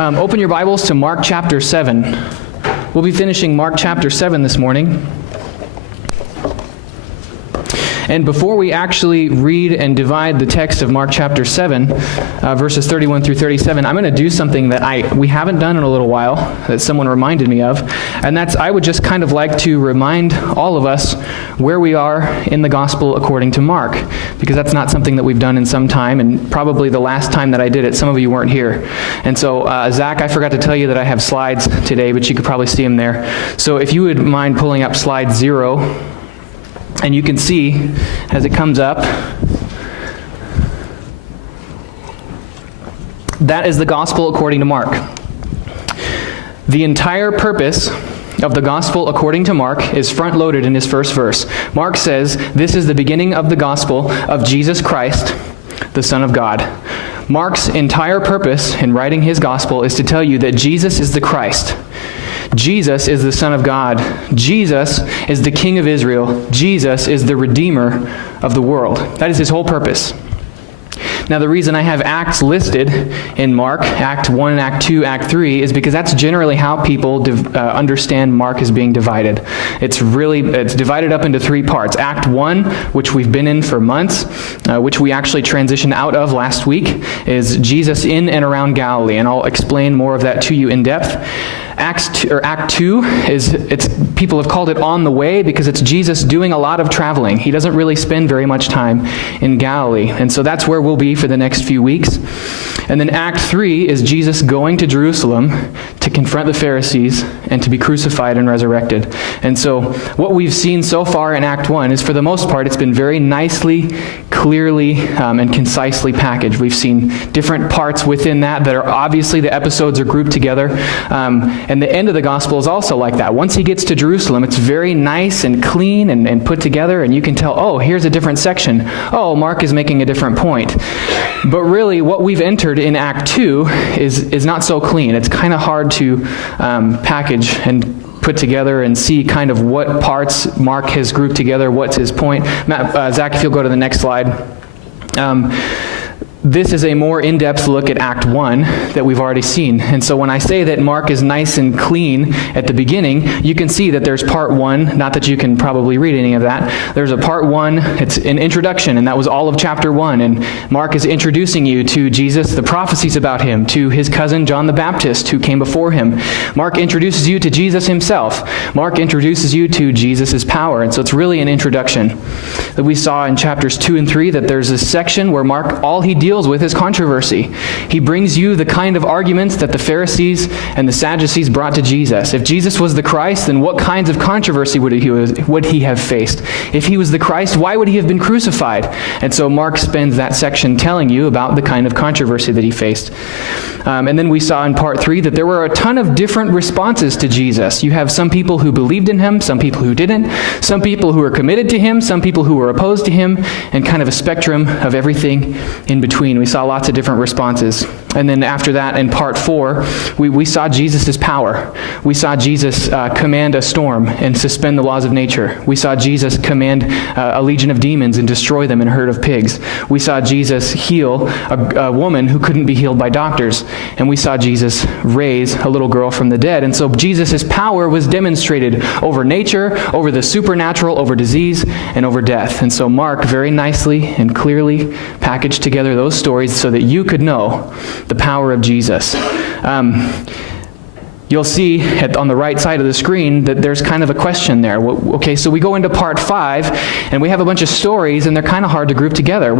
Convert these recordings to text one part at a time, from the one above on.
Open your Bibles to Mark chapter 7. We'll be finishing Mark chapter 7 this morning. And before we actually read and divide the text of Mark chapter 7, verses 31 through 37, I'm going to do something that we haven't done in a little while, that someone reminded me of, and that's I would just kind of like to remind all of us where we are in the gospel according to Mark, because that's not something that we've done in some time, and probably the last time that I did it, some of you weren't here. And so, Zach, I forgot to tell you that I have slides today, but you could probably see them there. So if you would mind pulling up slide 0, and you can see, as it comes up, that is the gospel according to Mark. The entire purpose of the gospel according to Mark is front-loaded in his first verse. Mark says, this is the beginning of the gospel of Jesus Christ, the Son of God. Mark's entire purpose in writing his gospel is to tell you that Jesus is the Christ. Jesus is the Son of God. Jesus is the King of Israel. Jesus is the Redeemer of the world. That is his whole purpose. Now, the reason I have acts listed in Mark, Act 1, Act 2, Act 3, is because that's generally how people understand Mark as being divided. It's divided up into 3 parts. Act 1, which we've been in for months, which we actually transitioned out of last week, is Jesus in and around Galilee, and I'll explain more of that to you in depth. Act 2 people have called it On the Way because it's Jesus doing a lot of traveling. He doesn't really spend very much time in Galilee. And so that's where we'll be for the next few weeks. And then Act 3 is Jesus going to Jerusalem to confront the Pharisees and to be crucified and resurrected. And so what we've seen so far in Act 1 is, for the most part, it's been very nicely, clearly, and concisely packaged. We've seen different parts within that are obviously the episodes are grouped together. And the end of the gospel is also like that. Once he gets to Jerusalem, it's very nice and clean and put together, and you can tell, oh, here's a different section. Oh, Mark is making a different point. But really, what we've entered in Act 2 is not so clean. It's kind of hard to package and put together and see kind of what parts Mark has grouped together, what's his point. Zach, if you'll go to the next slide. This is a more in-depth look at Act 1 that we've already seen. And so when I say that Mark is nice and clean at the beginning, you can see that there's part 1, not that you can probably read any of that. There's a part 1, it's an introduction, and that was all of chapter 1. And Mark is introducing you to Jesus, the prophecies about him, to his cousin John the Baptist, who came before him. Mark introduces you to Jesus himself. Mark introduces you to Jesus' power. And so it's really an introduction. That we saw in chapters 2 and 3 that there's this section where Mark, all he deals with his controversy. He brings you the kind of arguments that the Pharisees and the Sadducees brought to Jesus. If Jesus was the Christ, then what kinds of controversy would he have faced? If he was the Christ, why would he have been crucified? And so Mark spends that section telling you about the kind of controversy that he faced. And then we saw in part 3 that there were a ton of different responses to Jesus. You have some people who believed in him, some people who didn't, some people who were committed to him, some people who were opposed to him, and kind of a spectrum of everything in between. We saw lots of different responses. And then after that, in part 4, we saw Jesus' power. We saw Jesus command a storm and suspend the laws of nature. We saw Jesus command a legion of demons and destroy them in a herd of pigs. We saw Jesus heal a woman who couldn't be healed by doctors. And we saw Jesus raise a little girl from the dead. And so Jesus' power was demonstrated over nature, over the supernatural, over disease, and over death. And so Mark very nicely and clearly packaged together those stories so that you could know the power of Jesus. You'll see on the right side of the screen that there's kind of a question there. Okay, so we go into part 5, and we have a bunch of stories, and they're kind of hard to group together.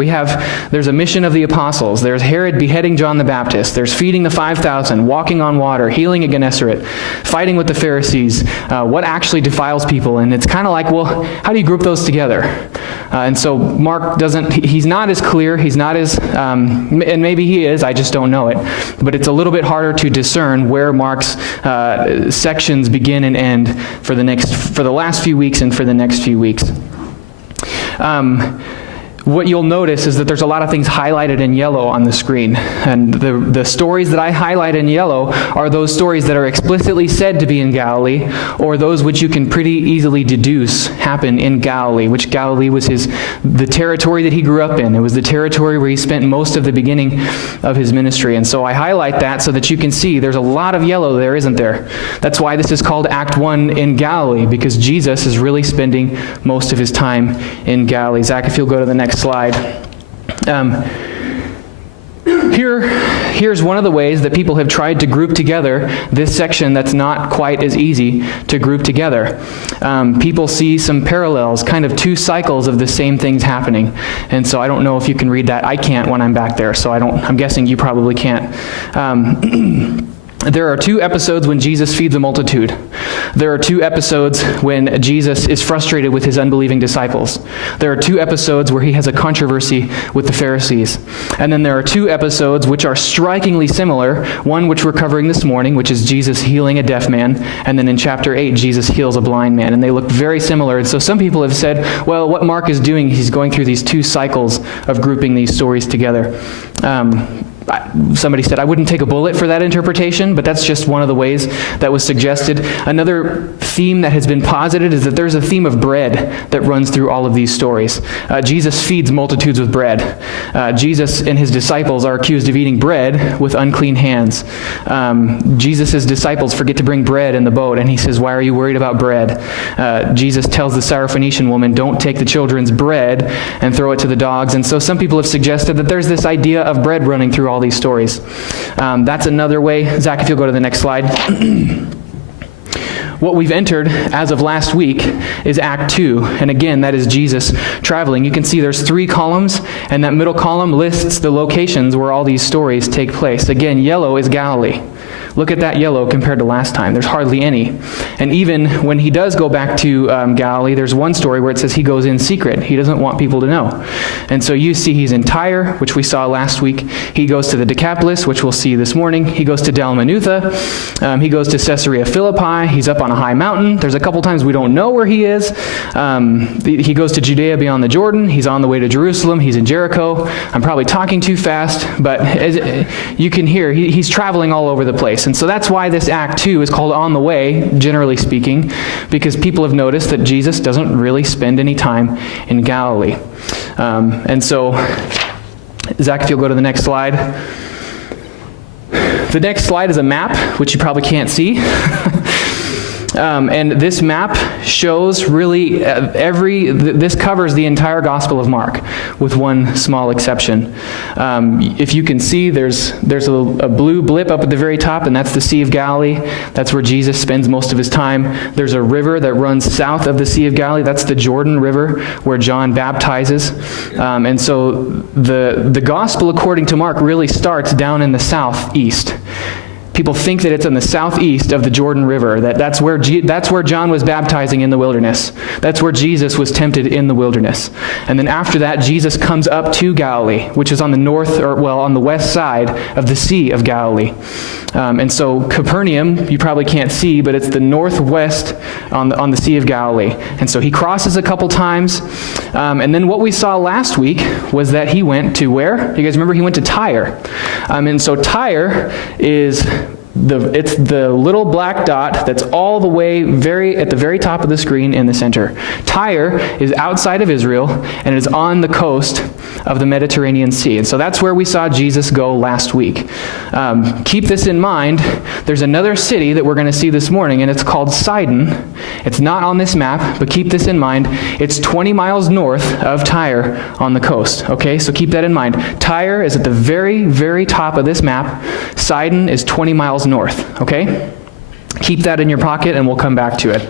There's a mission of the apostles. There's Herod beheading John the Baptist. There's feeding the 5,000, walking on water, healing a Gennesaret, fighting with the Pharisees, what actually defiles people. And it's kind of like, well, how do you group those together? And so Mark he's not as clear, he's not as, and maybe he is, I just don't know it. But it's a little bit harder to discern where Mark's sections begin and end for the last few weeks and for the next few weeks. what you'll notice is that there's a lot of things highlighted in yellow on the screen. And the stories that I highlight in yellow are those stories that are explicitly said to be in Galilee, or those which you can pretty easily deduce happen in Galilee, which Galilee was the territory that he grew up in. It was the territory where he spent most of the beginning of his ministry. And so I highlight that so that you can see there's a lot of yellow there, isn't there? That's why this is called Act 1 in Galilee, because Jesus is really spending most of his time in Galilee. Zach, if you'll go to the next slide. Here's one of the ways that people have tried to group together this section that's not quite as easy to group together. People see some parallels, kind of two cycles of the same things happening. And so I don't know if you can read that. I can't when I'm back there, so I'm guessing you probably can't. There are two episodes when Jesus feeds a multitude. There are two episodes when Jesus is frustrated with his unbelieving disciples. There are two episodes where he has a controversy with the Pharisees. And then there are two episodes which are strikingly similar, one which we're covering this morning, which is Jesus healing a deaf man, and then in chapter 8, Jesus heals a blind man. And they look very similar. And so some people have said, well, what Mark is doing, he's going through these two cycles of grouping these stories together. Somebody said, I wouldn't take a bullet for that interpretation, but that's just one of the ways that was suggested. Another theme that has been posited is that there's a theme of bread that runs through all of these stories. Jesus feeds multitudes with bread. Jesus and his disciples are accused of eating bread with unclean hands. Jesus' disciples forget to bring bread in the boat, and he says, why are you worried about bread? Jesus tells the Syrophoenician woman, don't take the children's bread and throw it to the dogs. And so some people have suggested that there's this idea of bread running through all these stories. That's another way. Zach, if you'll go to the next slide. What we've entered as of last week is Act 2, and again, that is Jesus traveling. You can see there's 3 columns, and that middle column lists the locations where all these stories take place. Again, yellow is Galilee. Look at that yellow compared to last time. There's hardly any. And even when he does go back to Galilee, there's one story where it says he goes in secret. He doesn't want people to know. And so you see he's in Tyre, which we saw last week. He goes to the Decapolis, which we'll see this morning. He goes to Dalmanutha. He goes to Caesarea Philippi. He's up on a high mountain. There's a couple times we don't know where he is. He goes to Judea beyond the Jordan. He's on the way to Jerusalem. He's in Jericho. I'm probably talking too fast, but as you can hear, he's traveling all over the place. And so that's why this Act 2 is called On the Way, generally speaking, because people have noticed that Jesus doesn't really spend any time in Galilee. And so, Zach, if you'll go to the next slide. The next slide is a map, which you probably can't see. And this map shows really this covers the entire Gospel of Mark, with one small exception. If you can see, there's a blue blip up at the very top, and that's the Sea of Galilee. That's where Jesus spends most of his time. There's a river that runs south of the Sea of Galilee. That's the Jordan River, where John baptizes. And so the Gospel, according to Mark, really starts down in the southeast. People think that it's in the southeast of the Jordan River, that's where John was baptizing in the wilderness. That's where Jesus was tempted in the wilderness. And then after that, Jesus comes up to Galilee, which is on the west side of the Sea of Galilee. And so Capernaum, you probably can't see, but it's the northwest on the Sea of Galilee. And so he crosses a couple times. And then what we saw last week was that he went to where? You guys remember he went to Tyre. And so Tyre is it's the little black dot that's all the way at the very top of the screen in the center. Tyre is outside of Israel, and it is on the coast of the Mediterranean Sea. And so that's where we saw Jesus go last week. Keep this in mind. There's another city that we're going to see this morning, and it's called Sidon. It's not on this map, but keep this in mind. It's 20 miles north of Tyre on the coast. Okay, so keep that in mind. Tyre is at the very, very top of this map. Sidon is 20 miles north, okay? Keep that in your pocket, and we'll come back to it.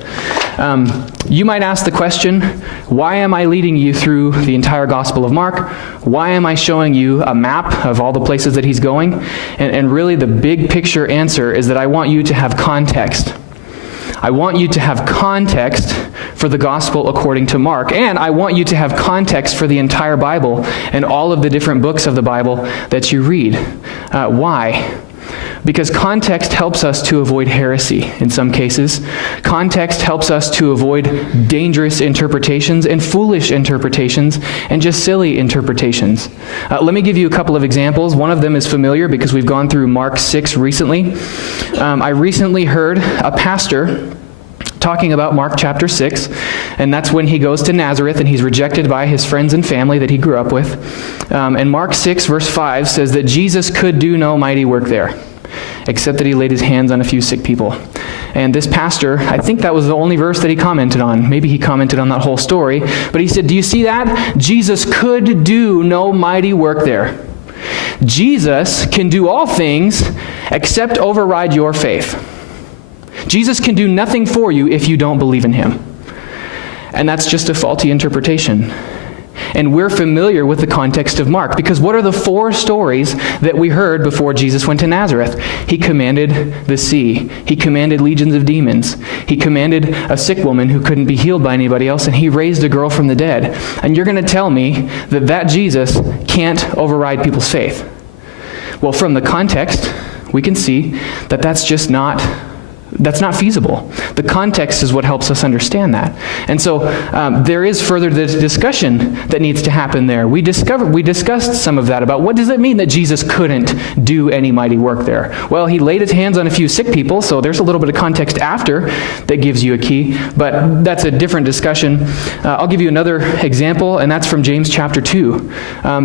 You might ask the question, why am I leading you through the entire Gospel of Mark? Why am I showing you a map of all the places that he's going? And really the big picture answer is that I want you to have context. I want you to have context for the Gospel according to Mark, and I want you to have context for the entire Bible and all of the different books of the Bible that you read. Why? Because context helps us to avoid heresy in some cases. Context helps us to avoid dangerous interpretations and foolish interpretations and just silly interpretations. Let me give you a couple of examples. One of them is familiar because we've gone through Mark 6 recently. I recently heard a pastor talking about Mark chapter 6, and that's when he goes to Nazareth and he's rejected by his friends and family that he grew up with. And Mark 6 verse 5 says that Jesus could do no mighty work there, except that he laid his hands on a few sick people. And this pastor, I think that was the only verse that he commented on. Maybe he commented on that whole story, but he said, do you see that? Jesus could do no mighty work there. Jesus can do all things except override your faith. Jesus can do nothing for you if you don't believe in him. And that's just a faulty interpretation. And we're familiar with the context of Mark, because what are the 4 stories that we heard before Jesus went to Nazareth? He commanded the sea. He commanded legions of demons. He commanded a sick woman who couldn't be healed by anybody else, and he raised a girl from the dead. And you're going to tell me that Jesus can't override people's faith. Well, from the context, we can see that that's not feasible. The context is what helps us understand that. And so there is further discussion that needs to happen there. We discussed some of that about what does it mean that Jesus couldn't do any mighty work there? Well, he laid his hands on a few sick people, so there's a little bit of context after that gives you a key, but that's a different discussion. I'll give you another example, and that's from James chapter 2.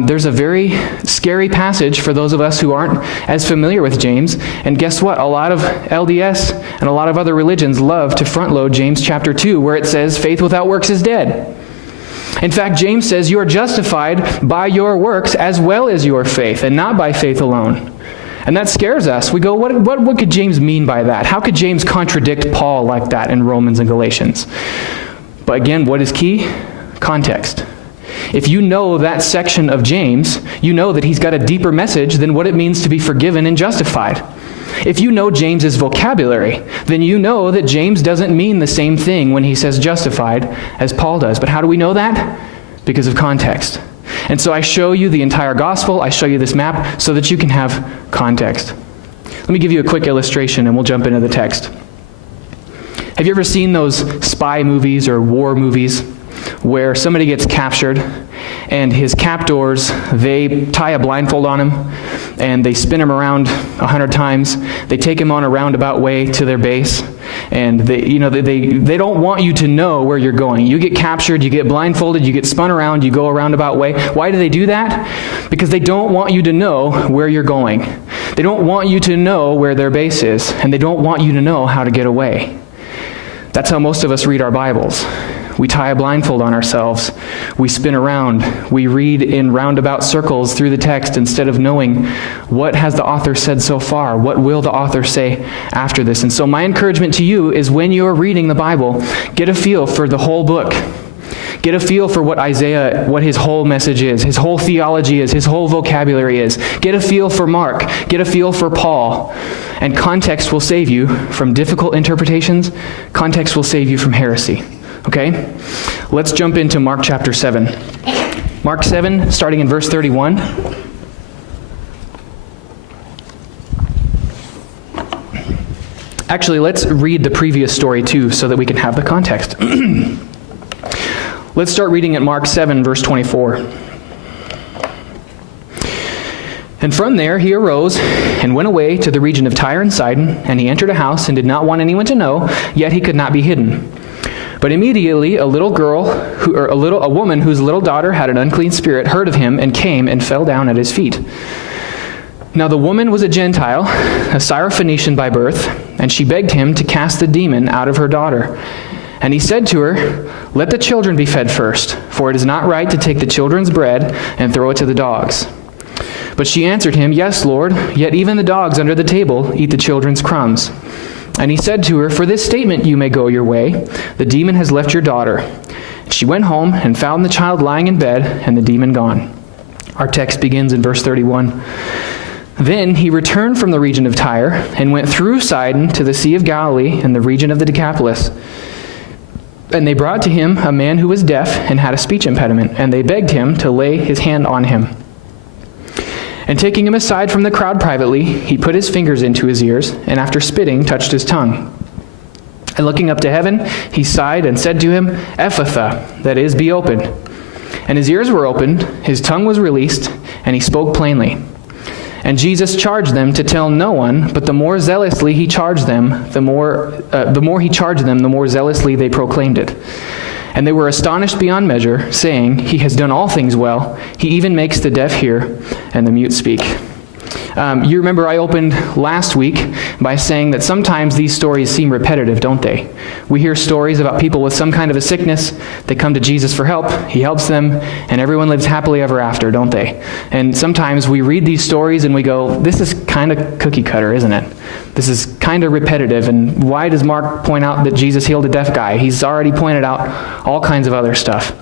There's a very scary passage for those of us who aren't as familiar with James, and guess what? A lot of LDS and a lot of other religions love to front-load James chapter 2, where it says, faith without works is dead. In fact, James says you are justified by your works as well as your faith, and not by faith alone. And that scares us. We go, what could James mean by that? How could James contradict Paul like that in Romans and Galatians? But again, what is key? Context. If you know that section of James, you know that he's got a deeper message than what it means to be forgiven and justified. If you know James's vocabulary, then you know that James doesn't mean the same thing when he says justified as Paul does. But how do we know that? Because of context. And so I show you the entire gospel, I show you this map so that you can have context. Let me give you a quick illustration and we'll jump into the text. Have you ever seen those spy movies or war movies where somebody gets captured and his captors, they tie a blindfold on him and they spin him around 100 times. They take him on a roundabout way to their base, and they don't want you to know where you're going. You get captured, you get blindfolded, you get spun around, you go a roundabout way. Why do they do that? Because they don't want you to know where you're going. They don't want you to know where their base is, and they don't want you to know how to get away. That's how most of us read our Bibles. We tie a blindfold on ourselves. We spin around. We read in roundabout circles through the text instead of knowing what has the author said so far. What will the author say after this? And so my encouragement to you is when you're reading the Bible, get a feel for the whole book. Get a feel for what Isaiah, what his whole message is, his whole theology is, his whole vocabulary is. Get a feel for Mark. Get a feel for Paul. And context will save you from difficult interpretations. Context will save you from heresy. Okay? Let's jump into Mark chapter 7. Mark 7, starting in verse 31. Actually, let's read the previous story too so that we can have the context. Let's start reading at Mark 7, verse 24. And from there he arose and went away to the region of Tyre and Sidon, and he entered a house and did not want anyone to know, yet he could not be hidden. But immediately a woman whose little daughter had an unclean spirit heard of him and came and fell down at his feet. Now the woman was a Gentile, a Syrophoenician by birth, and she begged him to cast the demon out of her daughter. And he said to her, "Let the children be fed first, for it is not right to take the children's bread and throw it to the dogs." But she answered him, "Yes, Lord, yet even the dogs under the table eat the children's crumbs." And he said to her, "For this statement you may go your way. The demon has left your daughter." She went home and found the child lying in bed and the demon gone. Our text begins in verse 31. Then he returned from the region of Tyre and went through Sidon to the Sea of Galilee and the region of the Decapolis. And they brought to him a man who was deaf and had a speech impediment, and they begged him to lay his hand on him. And taking him aside from the crowd privately, he put his fingers into his ears, and after spitting, touched his tongue. And looking up to heaven, he sighed and said to him, Ephphatha, that is, be opened. And his ears were opened, his tongue was released, and he spoke plainly. And Jesus charged them to tell no one, but the more zealously he charged them, the more he charged them, the more zealously they proclaimed it. And they were astonished beyond measure, saying, He has done all things well. He even makes the deaf hear and the mute speak. You remember I opened last week by saying that sometimes these stories seem repetitive, don't they? We hear stories about people with some kind of a sickness. They come to Jesus for help. He helps them, and everyone lives happily ever after, don't they? And sometimes we read these stories and we go, this is kind of cookie cutter, isn't it? This is kind of repetitive, and why does Mark point out that Jesus healed a deaf guy? He's already pointed out all kinds of other stuff.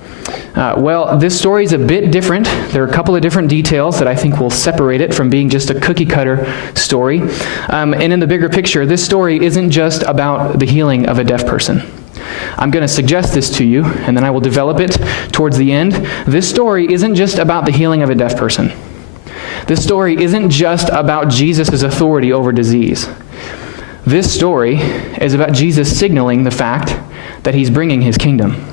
Well, this story is a bit different. There are a couple of different details that I think will separate it from being just a cookie-cutter story. And in the bigger picture, this story isn't just about the healing of a deaf person. I'm going to suggest this to you, and then I will develop it towards the end. This story isn't just about the healing of a deaf person. This story isn't just about Jesus' authority over disease. This story is about Jesus signaling the fact that he's bringing his kingdom.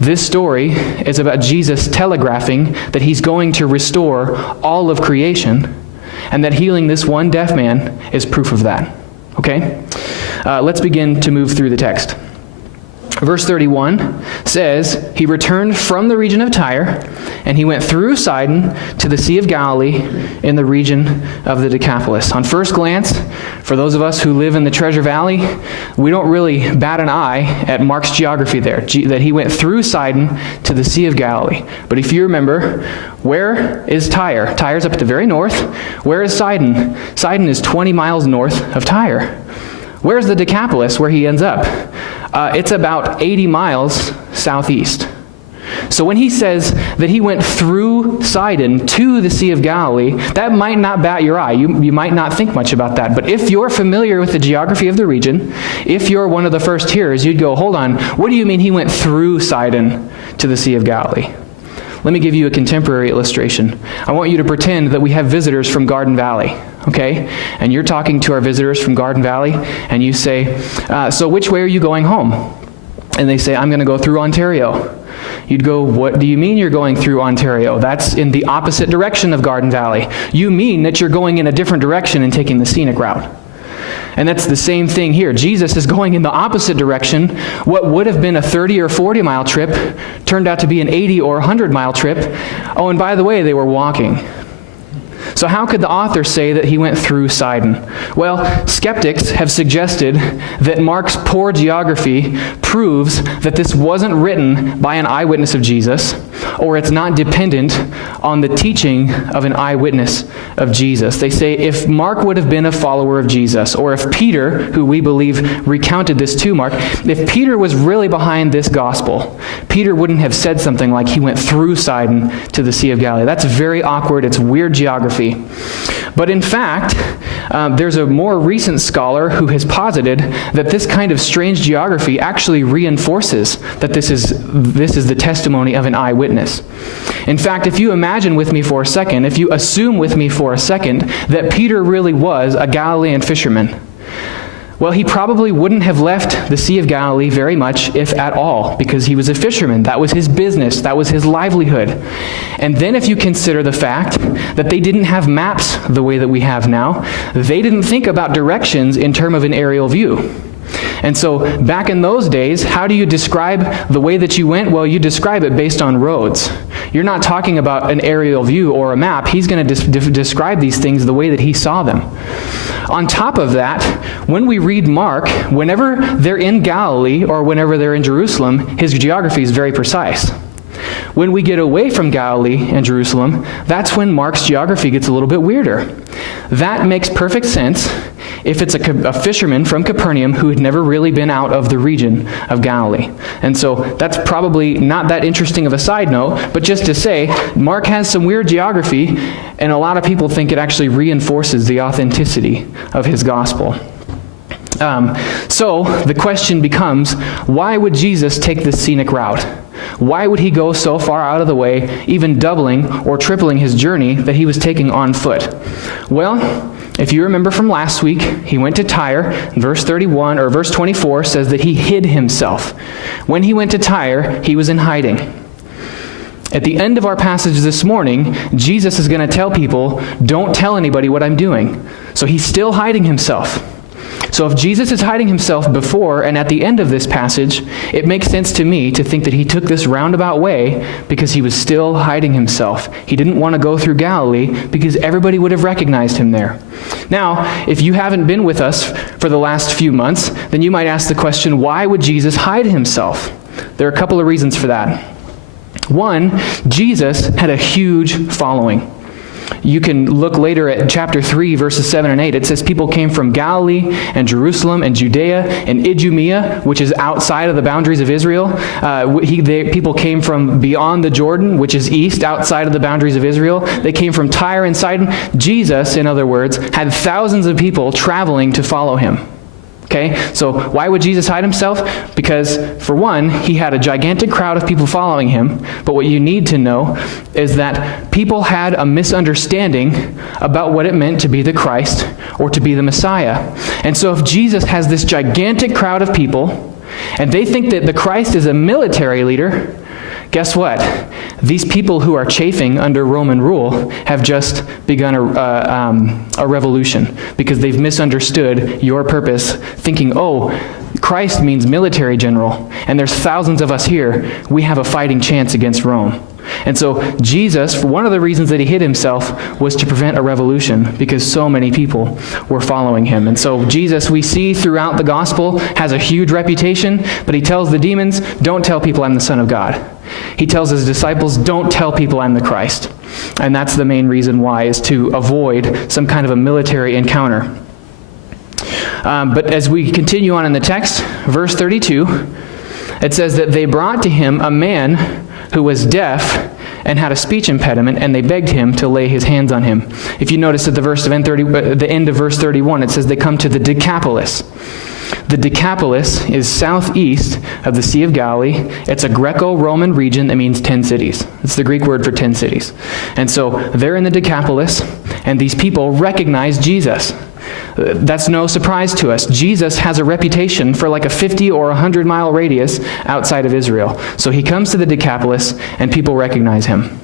This story is about Jesus telegraphing that he's going to restore all of creation, and that healing this one deaf man is proof of that. Okay? Let's begin to move through the text. Verse 31 says, He returned from the region of Tyre, and he went through Sidon to the Sea of Galilee in the region of the Decapolis. On first glance, for those of us who live in the Treasure Valley, we don't really bat an eye at Mark's geography there, that he went through Sidon to the Sea of Galilee. But if you remember, where is Tyre? Tyre's up at the very north. Where is Sidon? Sidon is 20 miles north of Tyre. Where's the Decapolis, where he ends up? It's about 80 miles southeast. So when he says that he went through Sidon to the Sea of Galilee, that might not bat your eye. You might not think much about that. But if you're familiar with the geography of the region, if you're one of the first hearers, you'd go, hold on, what do you mean he went through Sidon to the Sea of Galilee? Let me give you a contemporary illustration. I want you to pretend that we have visitors from Garden Valley, okay? And you're talking to our visitors from Garden Valley, and you say, so which way are you going home? And they say, I'm going to go through Ontario. You'd go, what do you mean you're going through Ontario? That's in the opposite direction of Garden Valley. You mean that you're going in a different direction and taking the scenic route. And that's the same thing here. Jesus is going in the opposite direction. What would have been a 30 or 40 mile trip turned out to be an 80 or 100 mile trip. Oh, and by the way, they were walking. So how could the author say that he went through Sidon? Well, skeptics have suggested that Mark's poor geography proves that this wasn't written by an eyewitness of Jesus, or it's not dependent on the teaching of an eyewitness of Jesus. They say if Mark would have been a follower of Jesus, or if Peter, who we believe recounted this to Mark, if Peter was really behind this gospel, Peter wouldn't have said something like he went through Sidon to the Sea of Galilee. That's very awkward. It's weird geography. But in fact, there's a more recent scholar who has posited that this kind of strange geography actually reinforces that this is the testimony of an eyewitness. In fact, if you imagine with me for a second, if you assume with me for a second that Peter really was a Galilean fisherman, well, he probably wouldn't have left the Sea of Galilee very much, if at all, because he was a fisherman. That was his business. That was his livelihood. And then if you consider the fact that they didn't have maps the way that we have now, they didn't think about directions in terms of an aerial view. And so back in those days, how do you describe the way that you went? Well, you describe it based on roads. You're not talking about an aerial view or a map. He's going to describe these things the way that he saw them. On top of that, when we read Mark, whenever they're in Galilee or whenever they're in Jerusalem, his geography is very precise. When we get away from Galilee and Jerusalem, that's when Mark's geography gets a little bit weirder. That makes perfect sense if it's a fisherman from Capernaum who had never really been out of the region of Galilee. And so that's probably not that interesting of a side note, but just to say, Mark has some weird geography, and a lot of people think it actually reinforces the authenticity of his gospel. So the question becomes, why would Jesus take this scenic route? Why would he go so far out of the way, even doubling or tripling his journey that he was taking on foot? Well, if you remember from last week, he went to Tyre. Verse 24 says that he hid himself. When he went to Tyre, he was in hiding. At the end of our passage this morning, Jesus is going to tell people, don't tell anybody what I'm doing. So he's still hiding himself. So if Jesus is hiding himself before and at the end of this passage, it makes sense to me to think that he took this roundabout way because he was still hiding himself. He didn't want to go through Galilee because everybody would have recognized him there. Now, if you haven't been with us for the last few months, then you might ask the question, why would Jesus hide himself? There are a couple of reasons for that. One, Jesus had a huge following. You can look later at chapter 3, verses 7 and 8. It says people came from Galilee and Jerusalem and Judea and Idumea, which is outside of the boundaries of Israel. People came from beyond the Jordan, which is east, outside of the boundaries of Israel. They came from Tyre and Sidon. Jesus, in other words, had thousands of people traveling to follow him. Okay, so why would Jesus hide himself? Because, for one, he had a gigantic crowd of people following him, but what you need to know is that people had a misunderstanding about what it meant to be the Christ or to be the Messiah. And so if Jesus has this gigantic crowd of people, and they think that the Christ is a military leader, guess what? These people who are chafing under Roman rule have just begun a revolution because they've misunderstood your purpose, thinking, oh, Christ means military general, and there's thousands of us here. We have a fighting chance against Rome. And so Jesus, one of the reasons that he hid himself was to prevent a revolution because so many people were following him. And so Jesus, we see throughout the gospel, has a huge reputation, but he tells the demons, don't tell people I'm the Son of God. He tells his disciples, don't tell people I'm the Christ. And that's the main reason why, is to avoid some kind of a military encounter. But as we continue on in the text, verse 32, it says that they brought to him a man who was deaf and had a speech impediment, and they begged him to lay his hands on him. If you notice at the end of verse 31, it says they come to the Decapolis. The Decapolis is southeast of the Sea of Galilee. It's a Greco-Roman region that means 10 cities. It's the Greek word for 10 cities. And so they're in the Decapolis, and these people recognize Jesus. That's no surprise to us. Jesus has a reputation for like a 50 or 100 mile radius outside of Israel. So he comes to the Decapolis, and people recognize him.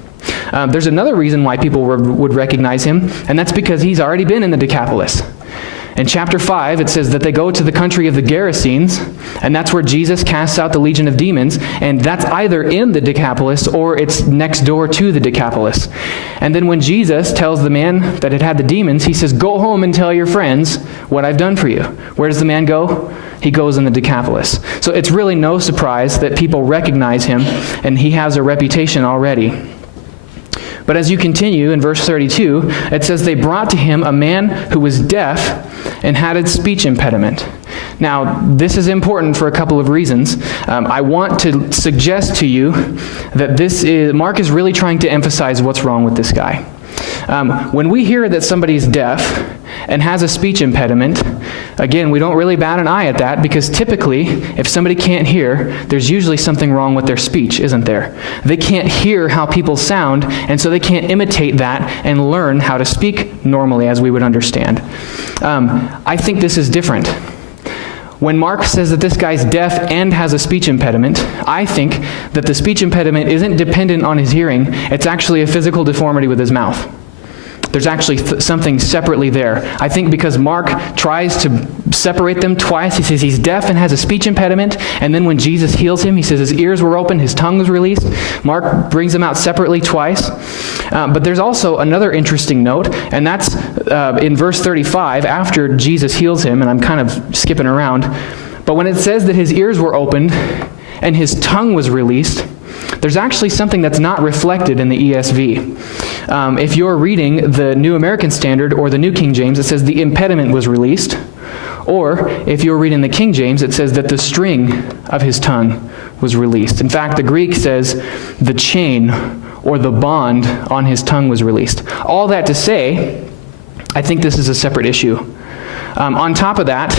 There's another reason why people would recognize him, and that's because he's already been in the Decapolis. In chapter 5, it says that they go to the country of the Gerasenes, and that's where Jesus casts out the legion of demons, and that's either in the Decapolis or it's next door to the Decapolis. And then when Jesus tells the man that had the demons, he says, go home and tell your friends what I've done for you. Where does the man go? He goes in the Decapolis. So it's really no surprise that people recognize him, and he has a reputation already. But as you continue in verse 32, it says they brought to him a man who was deaf and had a speech impediment. Now, this is important for a couple of reasons. I want to suggest to you that Mark is really trying to emphasize what's wrong with this guy. When we hear that somebody's deaf and has a speech impediment, again, we don't really bat an eye at that because typically, if somebody can't hear, there's usually something wrong with their speech, isn't there? They can't hear how people sound, and so they can't imitate that and learn how to speak normally as we would understand. I think this is different. When Mark says that this guy's deaf and has a speech impediment, I think that the speech impediment isn't dependent on his hearing. It's actually a physical deformity with his mouth. There's actually something separately there. I think because Mark tries to separate them twice. He says he's deaf and has a speech impediment, and then when Jesus heals him, he says his ears were open, his tongue was released. Mark brings them out separately twice. But there's also another interesting note, and that's in verse 35, after Jesus heals him, and I'm kind of skipping around, but when it says that his ears were opened and his tongue was released, there's actually something that's not reflected in the ESV. If you're reading the New American Standard or the New King James, it says the impediment was released. Or if you're reading the King James, it says that the string of his tongue was released. In fact, the Greek says the chain or the bond on his tongue was released. All that to say, I think this is a separate issue. On top of that,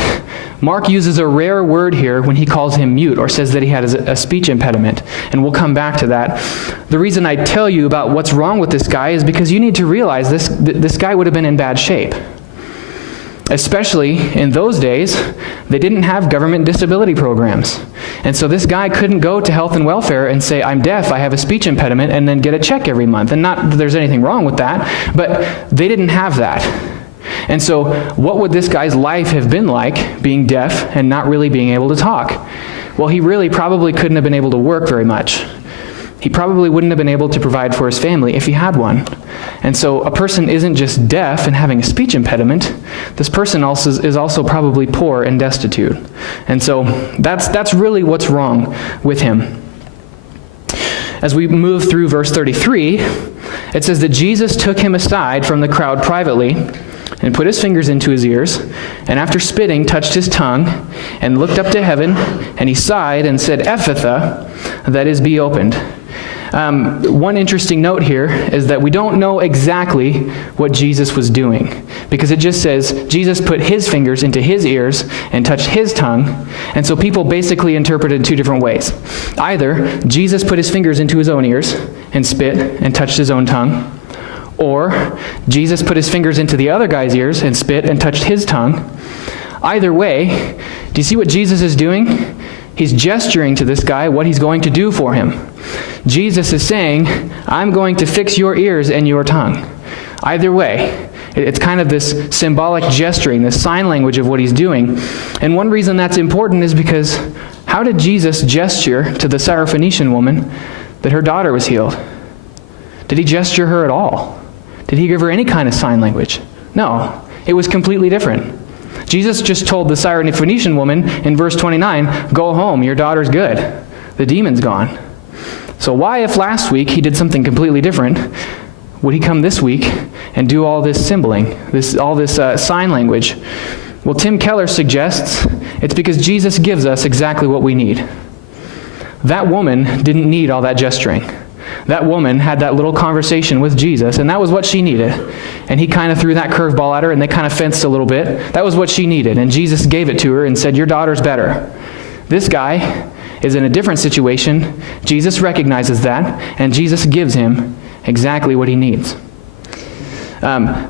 Mark uses a rare word here when he calls him mute or says that he had a speech impediment, and we'll come back to that. The reason I tell you about what's wrong with this guy is because you need to realize this guy would have been in bad shape. Especially in those days, they didn't have government disability programs. And so this guy couldn't go to health and welfare and say, I'm deaf, I have a speech impediment, and then get a check every month. And not that there's anything wrong with that, but they didn't have that. And so what would this guy's life have been like, being deaf and not really being able to talk? Well, he really probably couldn't have been able to work very much. He probably wouldn't have been able to provide for his family if he had one. And so a person isn't just deaf and having a speech impediment. This person is also probably poor and destitute. And so that's really what's wrong with him. As we move through verse 33, it says that Jesus took him aside from the crowd privately and put his fingers into his ears, and after spitting, touched his tongue, and looked up to heaven, and he sighed and said, Ephphatha, that is, be opened. One interesting note here is that we don't know exactly what Jesus was doing, because it just says Jesus put his fingers into his ears and touched his tongue, and so people basically interpreted two different ways. Either Jesus put his fingers into his own ears and spit and touched his own tongue, or Jesus put his fingers into the other guy's ears and spit and touched his tongue. Either way, do you see what Jesus is doing? He's gesturing to this guy what he's going to do for him. Jesus is saying, I'm going to fix your ears and your tongue. Either way, it's kind of this symbolic gesturing, this sign language of what he's doing. And one reason that's important is because how did Jesus gesture to the Syrophoenician woman that her daughter was healed? Did he gesture her at all? Did he give her any kind of sign language? No, it was completely different. Jesus just told the Syrophoenician woman in verse 29, go home, your daughter's good. The demon's gone. So why, if last week he did something completely different, would he come this week and do all this symboling, all this sign language? Well, Tim Keller suggests it's because Jesus gives us exactly what we need. That woman didn't need all that gesturing. That woman had that little conversation with Jesus, and that was what she needed. And he kind of threw that curveball at her, and they kind of fenced a little bit. That was what she needed, and Jesus gave it to her and said, your daughter's better. This guy is in a different situation. Jesus recognizes that, and Jesus gives him exactly what he needs.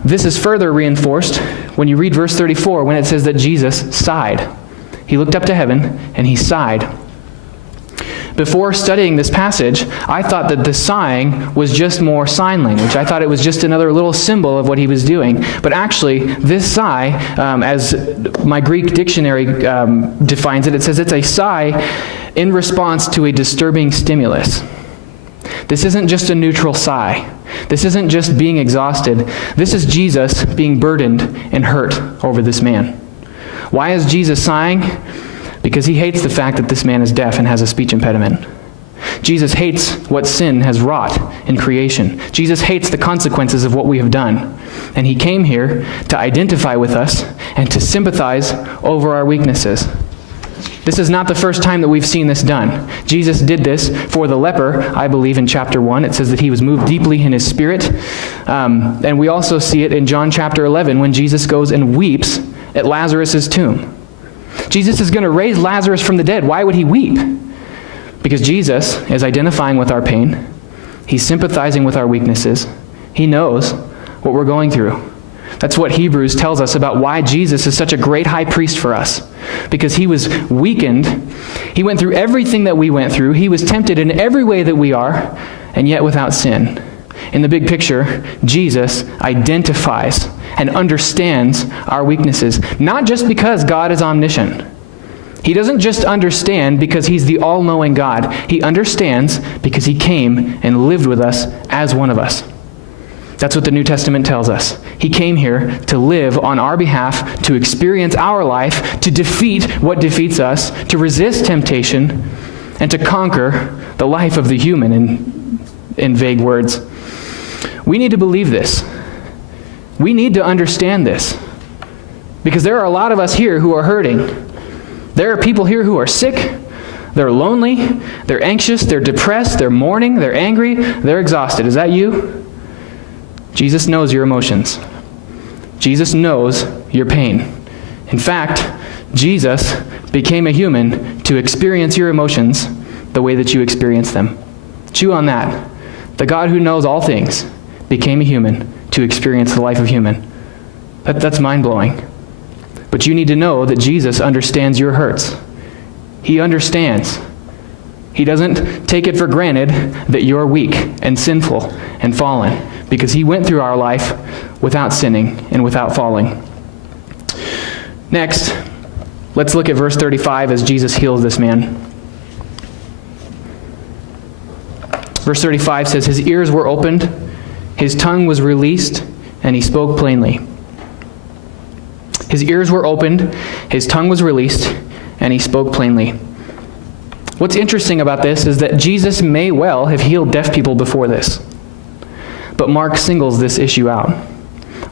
This is further reinforced when you read verse 34, when it says that Jesus sighed. He looked up to heaven, and he sighed. Before studying this passage, I thought that the sighing was just more sign language. I thought it was just another little symbol of what he was doing. But actually, this sigh, as my Greek dictionary defines it, it says it's a sigh in response to a disturbing stimulus. This isn't just a neutral sigh. This isn't just being exhausted. This is Jesus being burdened and hurt over this man. Why is Jesus sighing? Because he hates the fact that this man is deaf and has a speech impediment. Jesus hates what sin has wrought in creation. Jesus hates the consequences of what we have done. And he came here to identify with us and to sympathize over our weaknesses. This is not the first time that we've seen this done. Jesus did this for the leper, I believe, in chapter 1. It says that he was moved deeply in his spirit. And we also see it in John chapter 11 when Jesus goes and weeps at Lazarus' tomb. Jesus is going to raise Lazarus from the dead. Why would he weep? Because Jesus is identifying with our pain. He's sympathizing with our weaknesses. He knows what we're going through. That's what Hebrews tells us about why Jesus is such a great high priest for us. Because he was weakened. He went through everything that we went through. He was tempted in every way that we are, and yet without sin. In the big picture, Jesus identifies and understands our weaknesses, not just because God is omniscient. He doesn't just understand because he's the all-knowing God. He understands because he came and lived with us as one of us. That's what the New Testament tells us. He came here to live on our behalf, to experience our life, to defeat what defeats us, to resist temptation, and to conquer the life of the human, in vague words. We need to believe this. We need to understand this. Because there are a lot of us here who are hurting. There are people here who are sick, they're lonely, they're anxious, they're depressed, they're mourning, they're angry, they're exhausted. Is that you? Jesus knows your emotions. Jesus knows your pain. In fact, Jesus became a human to experience your emotions the way that you experience them. Chew on that. The God who knows all things became a human to experience the life of human. That's mind-blowing. But you need to know that Jesus understands your hurts. He understands. He doesn't take it for granted that you're weak and sinful and fallen, because he went through our life without sinning and without falling. Next, let's look at verse 35 as Jesus heals this man. Verse 35 says, his ears were opened, his tongue was released, and he spoke plainly. His ears were opened, his tongue was released, and he spoke plainly. What's interesting about this is that Jesus may well have healed deaf people before this. But Mark singles this issue out.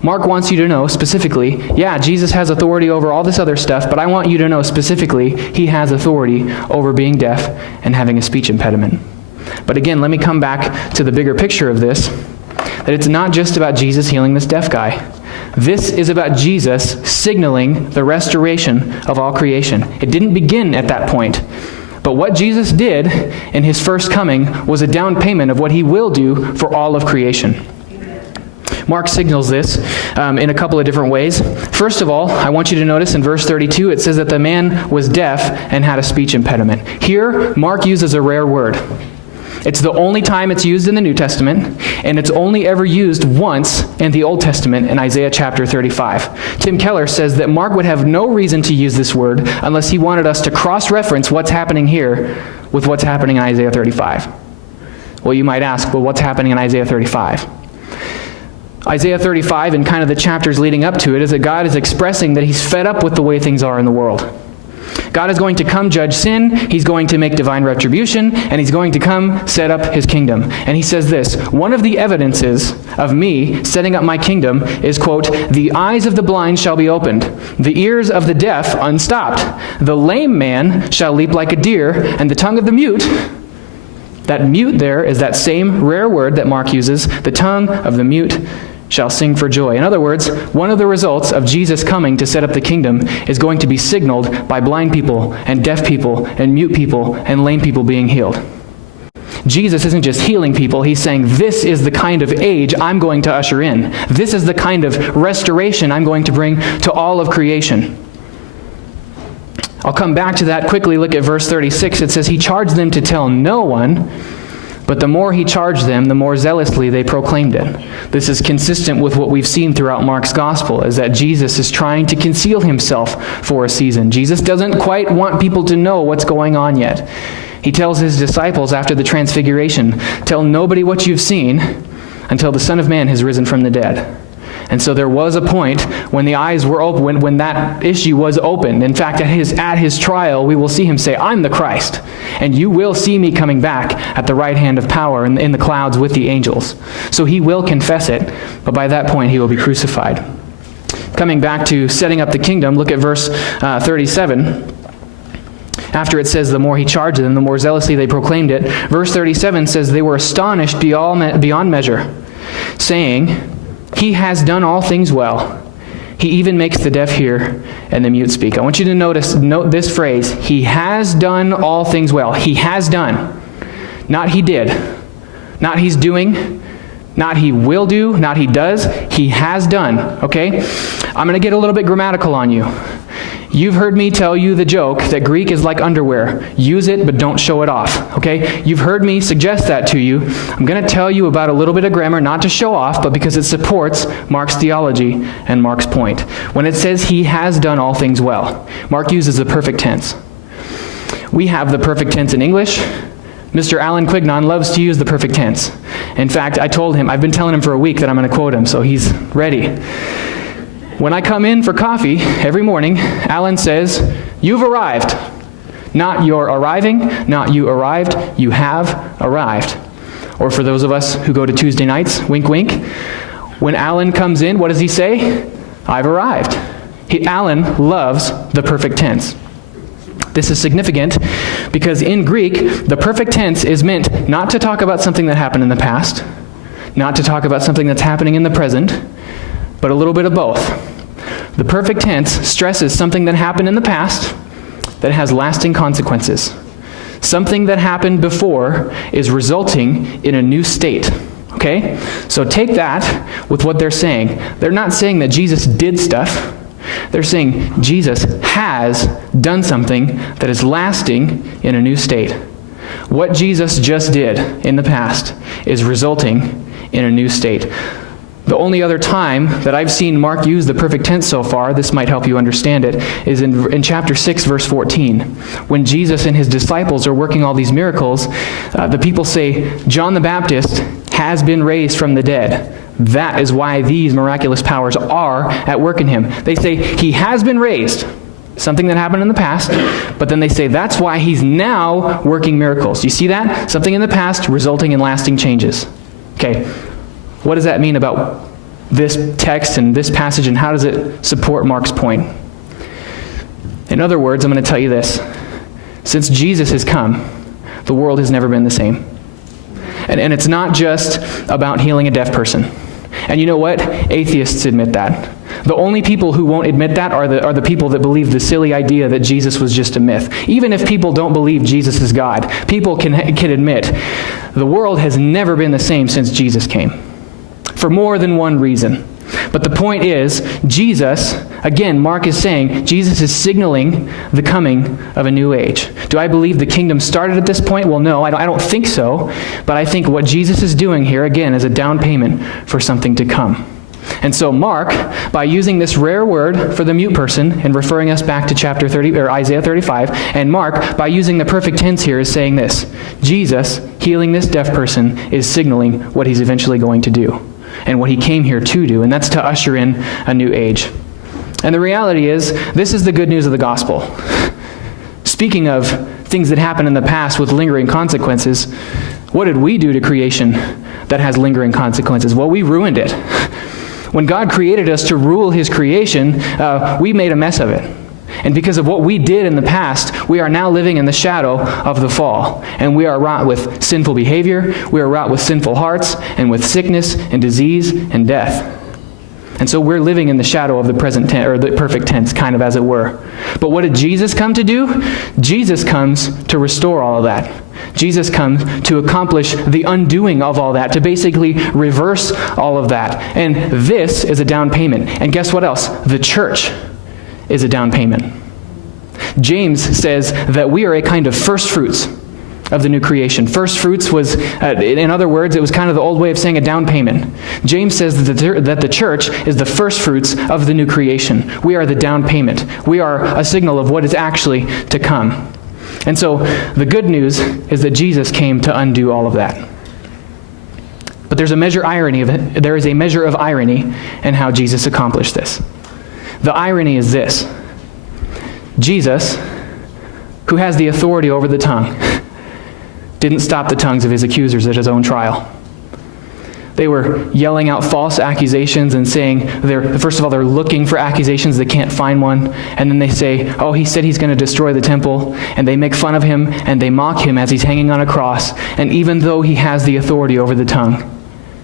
Mark wants you to know specifically, yeah, Jesus has authority over all this other stuff, but I want you to know specifically he has authority over being deaf and having a speech impediment. But again, let me come back to the bigger picture of this, that it's not just about Jesus healing this deaf guy. This is about Jesus signaling the restoration of all creation. It didn't begin at that point. But what Jesus did in his first coming was a down payment of what he will do for all of creation. Mark signals this in a couple of different ways. First of all, I want you to notice in verse 32, it says that the man was deaf and had a speech impediment. Here, Mark uses a rare word. It's the only time it's used in the New Testament, and it's only ever used once in the Old Testament in Isaiah chapter 35. Tim Keller says that Mark would have no reason to use this word unless he wanted us to cross-reference what's happening here with what's happening in Isaiah 35. Well, you might ask, well, what's happening in Isaiah 35? Isaiah 35 and kind of the chapters leading up to it is that God is expressing that he's fed up with the way things are in the world. God is going to come judge sin, he's going to make divine retribution, and he's going to come set up his kingdom. And he says this, one of the evidences of me setting up my kingdom is, quote, the eyes of the blind shall be opened, the ears of the deaf unstopped, the lame man shall leap like a deer, and the tongue of the mute, that mute there is that same rare word that Mark uses, the tongue of the mute shall sing for joy. In other words, one of the results of Jesus coming to set up the kingdom is going to be signaled by blind people and deaf people and mute people and lame people being healed. Jesus isn't just healing people, he's saying, this is the kind of age I'm going to usher in. This is the kind of restoration I'm going to bring to all of creation. I'll come back to that quickly. Look at verse 36. It says, he charged them to tell no one, but the more he charged them, the more zealously they proclaimed it. This is consistent with what we've seen throughout Mark's gospel, is that Jesus is trying to conceal himself for a season. Jesus doesn't quite want people to know what's going on yet. He tells his disciples after the transfiguration, tell nobody what you've seen until the Son of Man has risen from the dead. And so there was a point when the eyes were open, when that issue was opened. In fact, at his trial, we will see him say, I'm the Christ, and you will see me coming back at the right hand of power in the clouds with the angels. So he will confess it, but by that point he will be crucified. Coming back to setting up the kingdom, look at verse 37. After it says, the more he charged them, the more zealously they proclaimed it. Verse 37 says, they were astonished beyond measure, saying, he has done all things well. He even makes the deaf hear and the mute speak. I want you to note this phrase, he has done all things well. He has done. Not he did. Not he's doing. Not he will do. Not he does. He has done. Okay? I'm going to get a little bit grammatical on you. You've heard me tell you the joke that Greek is like underwear. Use it, but don't show it off, okay? You've heard me suggest that to you. I'm going to tell you about a little bit of grammar, not to show off, but because it supports Mark's theology and Mark's point. When it says he has done all things well, Mark uses the perfect tense. We have the perfect tense in English. Mr. Alan Quignon loves to use the perfect tense. In fact, I've been telling him for a week that I'm going to quote him, so he's ready. When I come in for coffee every morning, Alan says, you've arrived. Not you're arriving, not you arrived, you have arrived. Or for those of us who go to Tuesday nights, wink, wink. When Alan comes in, what does he say? I've arrived. Alan loves the perfect tense. This is significant because in Greek, the perfect tense is meant not to talk about something that happened in the past, not to talk about something that's happening in the present, but a little bit of both. The perfect tense stresses something that happened in the past that has lasting consequences. Something that happened before is resulting in a new state. Okay? So take that with what they're saying. They're not saying that Jesus did stuff. They're saying Jesus has done something that is lasting in a new state. What Jesus just did in the past is resulting in a new state. The only other time that I've seen Mark use the perfect tense so far, this might help you understand it, is in chapter 6, verse 14. When Jesus and his disciples are working all these miracles, the people say, John the Baptist has been raised from the dead. That is why these miraculous powers are at work in him. They say, he has been raised, something that happened in the past, but then they say that's why he's now working miracles. You see that? Something in the past resulting in lasting changes. Okay. What does that mean about this text and this passage, and how does it support Mark's point? In other words, I'm going to tell you this. Since Jesus has come, the world has never been the same. And it's not just about healing a deaf person. And you know what? Atheists admit that. The only people who won't admit that are the people that believe the silly idea that Jesus was just a myth. Even if people don't believe Jesus is God, people can admit the world has never been the same since Jesus came. For more than one reason. But the point is, Jesus, again, Mark is saying, Jesus is signaling the coming of a new age. Do I believe the kingdom started at this point? Well, no, I don't think so. But I think what Jesus is doing here, again, is a down payment for something to come. And so Mark, by using this rare word for the mute person and referring us back to chapter 30 or Isaiah 35, and Mark, by using the perfect tense here, is saying this: Jesus healing this deaf person is signaling what he's eventually going to do and what he came here to do, and that's to usher in a new age. And the reality is, this is the good news of the gospel. Speaking of things that happened in the past with lingering consequences, what did we do to creation that has lingering consequences? Well, we ruined it. When God created us to rule his creation, we made a mess of it. And because of what we did in the past, we are now living in the shadow of the fall. And we are wrought with sinful behavior, we are wrought with sinful hearts, and with sickness and disease and death. And so we're living in the shadow of the present tense, or the perfect tense, kind of as it were. But what did Jesus come to do? Jesus comes to restore all of that. Jesus comes to accomplish the undoing of all that, to basically reverse all of that. And this is a down payment. And guess what else? The church is a down payment. James says that we are a kind of first fruits of the new creation. First fruits was, in other words, it was kind of the old way of saying a down payment. James says that the church is the first fruits of the new creation. We are the down payment. We are a signal of what is actually to come. And so the good news is that Jesus came to undo all of that. But there's a measure irony of it. There is a measure of irony in how Jesus accomplished this. The irony is this: Jesus, who has the authority over the tongue, didn't stop the tongues of his accusers at his own trial. They were yelling out false accusations and saying, first of all, they're looking for accusations, they can't find one. And then they say, oh, he said he's going to destroy the temple. And they make fun of him and they mock him as he's hanging on a cross. And even though he has the authority over the tongue,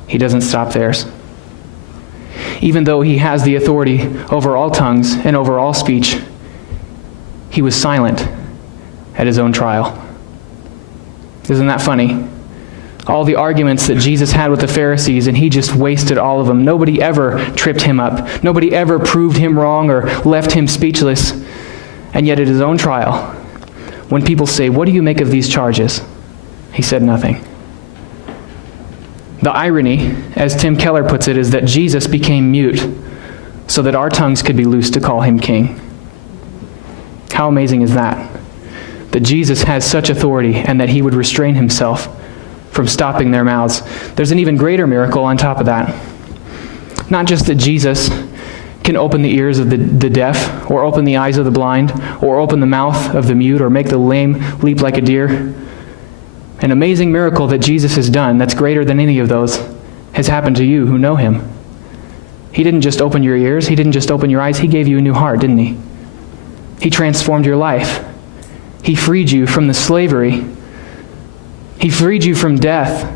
he doesn't stop theirs. Even though he has the authority over all tongues and over all speech, he was silent at his own trial. Isn't that funny? All the arguments that Jesus had with the Pharisees, and he just wasted all of them. Nobody ever tripped him up. Nobody ever proved him wrong or left him speechless. And yet at his own trial, when people say, what do you make of these charges? He said nothing. The irony, as Tim Keller puts it, is that Jesus became mute so that our tongues could be loosed to call him king. How amazing is that? That Jesus has such authority and that he would restrain himself from stopping their mouths. There's an even greater miracle on top of that. Not just that Jesus can open the ears of the deaf, or open the eyes of the blind, or open the mouth of the mute, or make the lame leap like a deer. An amazing miracle that Jesus has done that's greater than any of those has happened to you who know him. He didn't just open your ears, he didn't just open your eyes, he gave you a new heart, didn't he? He transformed your life. He freed you from the slavery. He freed you from death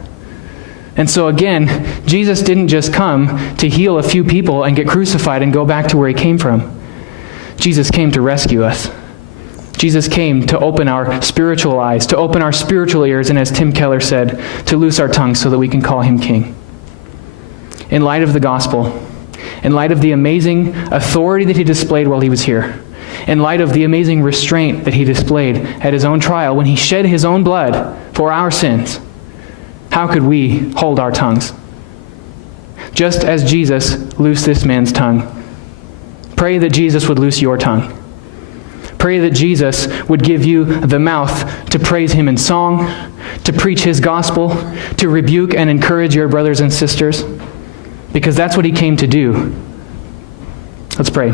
And so again, Jesus didn't just come to heal a few people and get crucified and go back to where he came from. Jesus came to rescue us. Jesus came to open our spiritual eyes, to open our spiritual ears, and as Tim Keller said, to loose our tongues so that we can call him King. In light of the gospel, in light of the amazing authority that he displayed while he was here, in light of the amazing restraint that he displayed at his own trial when he shed his own blood for our sins, how could we hold our tongues? Just as Jesus loosed this man's tongue, pray that Jesus would loose your tongue. Pray that Jesus would give you the mouth to praise him in song, to preach his gospel, to rebuke and encourage your brothers and sisters, because that's what he came to do. Let's pray.